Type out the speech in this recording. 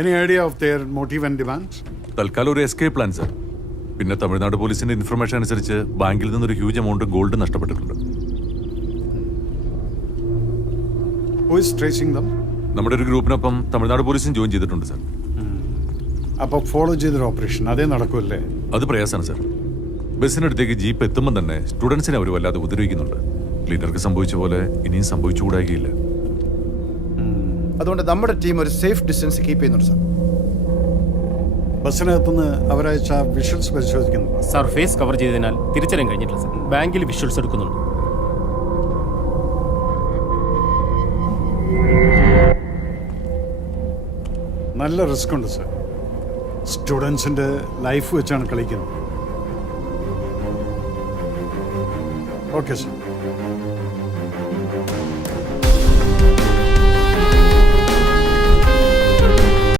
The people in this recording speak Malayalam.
Any idea of their motive and demands? തൽക്കാലം ഒരു എസ്കേപ്പ് പ്ലാൻ സർ. പിന്നെ തമിഴ്നാട് പോലീസിന്റെ ഇൻഫർമേഷൻ അനുസരിച്ച് ബാങ്കിൽ നിന്നൊരു ഹ്യൂജ് എമൗണ്ട് ഗോൾഡ് നഷ്ടപ്പെട്ടിട്ടുണ്ട്. Who is tracing them? നമ്മുടെ ഒരു ഗ്രൂപ്പിനൊപ്പം തമിഴ്നാട് പോലീസും ജോയിൻ ചെയ്തിട്ടുണ്ട് സർ. അപ്പോൾ ഫോളോ ചെയ്തൊരു ഓപ്പറേഷൻ അതേ നടക്കുമല്ലേ? അത് പ്രയാസമാണ് സർ. ബസ്സിനടുത്തേക്ക് ജീപ്പ് എത്തുമ്പോൾ തന്നെ സ്റ്റുഡൻസിനെ അവർ വല്ലാതെ ഉപദ്രവിക്കുന്നുണ്ട്. ക്ലീനർക്ക് സംഭവിച്ച പോലെ ഇനിയും സംഭവിച്ചുകൂടായില്ല. അതുകൊണ്ട് നമ്മുടെ ടീം ഒരു സേഫ് ഡിസ്റ്റൻസ് കീപ്പ് ചെയ്യുന്നുണ്ട് സാർ. ബസ്സിനകത്തുനിന്ന് അവരയച്ച വിഷ്വൽസ് പരിശോധിക്കുന്നു. സാർ ഫേസ് കവർ ചെയ്തതിനാൽ തിരിച്ചറിയാൻ കഴിഞ്ഞിട്ടില്ല സാർ. ബാങ്കിൽ വിഷ്വൽസ് എടുക്കുന്നുണ്ട്. നല്ല റിസ്ക് ഉണ്ട് സർ. സ്റ്റുഡൻസിന്റെ ലൈഫ് വെച്ചാണ് കളിക്കുന്നത്. Okay sir.